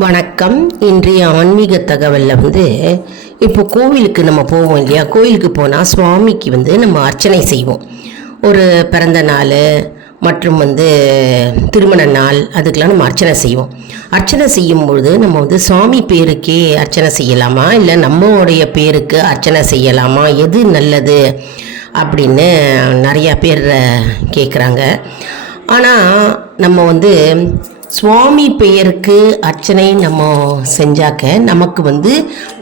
வணக்கம். இன்றைய ஆன்மீக தகவலில் இப்போ கோவிலுக்கு நம்ம போவோம் இல்லையா? கோவிலுக்கு போனால் சுவாமிக்கு நம்ம அர்ச்சனை செய்வோம். ஒரு பிறந்த நாள் மற்றும் திருமண நாள் அதுக்கெலாம் நம்ம அர்ச்சனை செய்வோம். அர்ச்சனை செய்யும்பொழுது நம்ம சுவாமி பேருக்கே அர்ச்சனை செய்யலாமா, இல்லை நம்மளுடைய பேருக்கு அர்ச்சனை செய்யலாமா, எது நல்லது அப்படின்னு நிறையா பேர் கேட்குறாங்க. ஆனால் நம்ம சுவாமி பெயருக்கு அர்ச்சனை நம்ம செஞ்சாக்க நமக்கு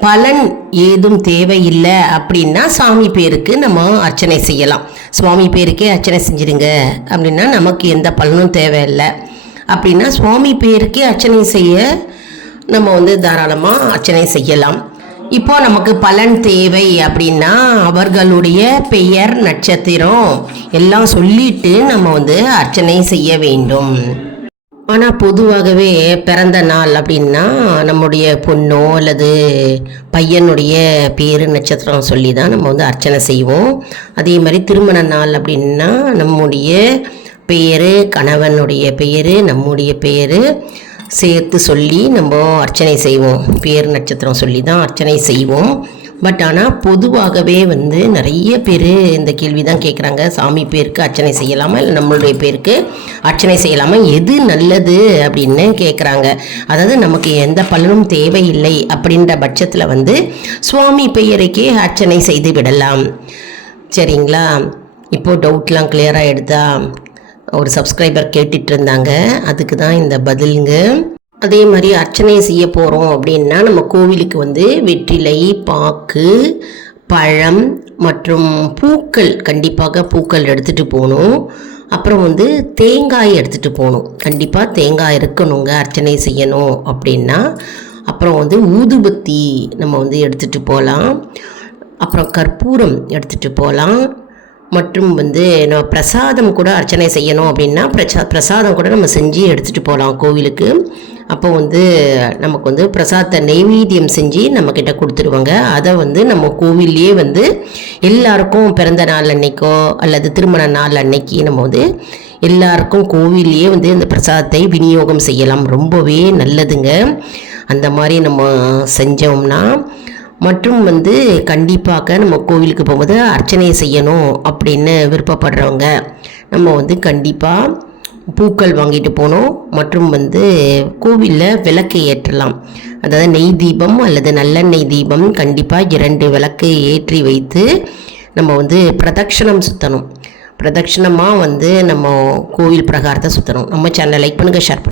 பலன் ஏதும் தேவையில்லை அப்படின்னா சாமி பேருக்கு நம்ம அர்ச்சனை செய்யலாம். சுவாமி பேருக்கே அர்ச்சனை செஞ்சிடுங்க அப்படின்னா நமக்கு எந்த பலனும் தேவையில்லை. அப்படின்னா சுவாமி பேருக்கே அர்ச்சனை செய்ய நம்ம தாராளமாக அர்ச்சனை செய்யலாம். இப்போ நமக்கு பலன் தேவை அப்படின்னா அவர்களுடைய பெயர் நட்சத்திரம் எல்லாம் சொல்லிட்டு நம்ம அர்ச்சனை செய்ய வேண்டும். ஆனால் பொதுவாகவே பிறந்த நாள் அப்படின்னா நம்முடைய பொண்ணோ அல்லது பையனுடைய பேர் நட்சத்திரம் சொல்லி தான் நம்ம அர்ச்சனை செய்வோம். அதே மாதிரி திருமண நாள் அப்படின்னா நம்முடைய பெயர், கணவனுடைய பெயர், நம்முடைய பெயர் சேர்த்து சொல்லி நம்ம அர்ச்சனை செய்வோம். பேர் நட்சத்திரம் சொல்லி தான் அர்ச்சனை செய்வோம். பட் ஆனால் பொதுவாகவே நிறைய பேர் இந்த கேள்வி தான் கேட்குறாங்க, சாமி பேருக்கு அர்ச்சனை செய்யலாமா இல்லை நம்மளுடைய பேருக்கு அர்ச்சனை செய்யலாமா, எது நல்லது அப்படின்னு கேட்குறாங்க. அதாவது நமக்கு எந்த பலனும் தேவையில்லை அப்படின்ற பட்சத்தில் சுவாமி பெயருக்கே அர்ச்சனை செய்து விடலாம். சரிங்களா? இப்போது டவுட்லாம் கிளியராக எடுத்தா ஒரு சப்ஸ்கிரைபர் கேட்டுட்டு இருந்தாங்க, அதுக்கு தான் இந்த பதிலுங்க. அதே மாதிரி அர்ச்சனை செய்ய போகிறோம் அப்படின்னா நம்ம கோவிலுக்கு வெற்றிலை, பாக்கு, பழம் மற்றும் பூக்கள், கண்டிப்பாக பூக்கள் எடுத்துகிட்டு போகணும். அப்புறம் தேங்காய் எடுத்துகிட்டு போகணும். கண்டிப்பாக தேங்காய் இருக்கணுங்க அர்ச்சனை செய்யணும் அப்படின்னா. அப்புறம் ஊதுபத்தி நம்ம எடுத்துகிட்டு போகலாம். அப்புறம் கற்பூரம் எடுத்துகிட்டு போகலாம். மற்றும் நம்ம பிரசாதம் கூட அர்ச்சனை செய்யணும் அப்படின்னா பிரசாதம் கூட நம்ம செஞ்சு எடுத்துகிட்டு போகலாம் கோவிலுக்கு. அப்போ நமக்கு பிரசாதத்தை நெய்வேத்தியம் செஞ்சு நம்மக்கிட்ட கொடுத்துருவாங்க. அதை நம்ம கோவில்லையே எல்லாருக்கும் பிறந்த நாள் அன்னைக்கோ அல்லது திருமண நாள் அன்னைக்கு நம்ம எல்லாருக்கும் கோவில்லையே இந்த பிரசாதத்தை விநியோகம் செய்யலாம். ரொம்பவே நல்லதுங்க அந்த மாதிரி நம்ம செஞ்சோம்னா. மற்றும் கண்டிப்பாக நம்ம கோவிலுக்கு போகும்போது அர்ச்சனை செய்யணும் அப்படின்னு விருப்பப்படுறவங்க நம்ம கண்டிப்பாக பூக்கள் வாங்கிட்டு போகணும். மற்றும் கோவிலில் விளக்கு ஏற்றலாம். அதாவது நெய் தீபம் அல்லது நல்லெண்ணெய் தீபம் கண்டிப்பாக 2 விளக்கு ஏற்றி வைத்து நம்ம பிரதட்சணம் சுற்றணும். பிரதட்சணமாக நம்ம கோவில் பிரகாரத்தை சுற்றணும். நம்ம சேனலை லைக் பண்ணுங்கள், ஷேர் பண்ணுங்கள்.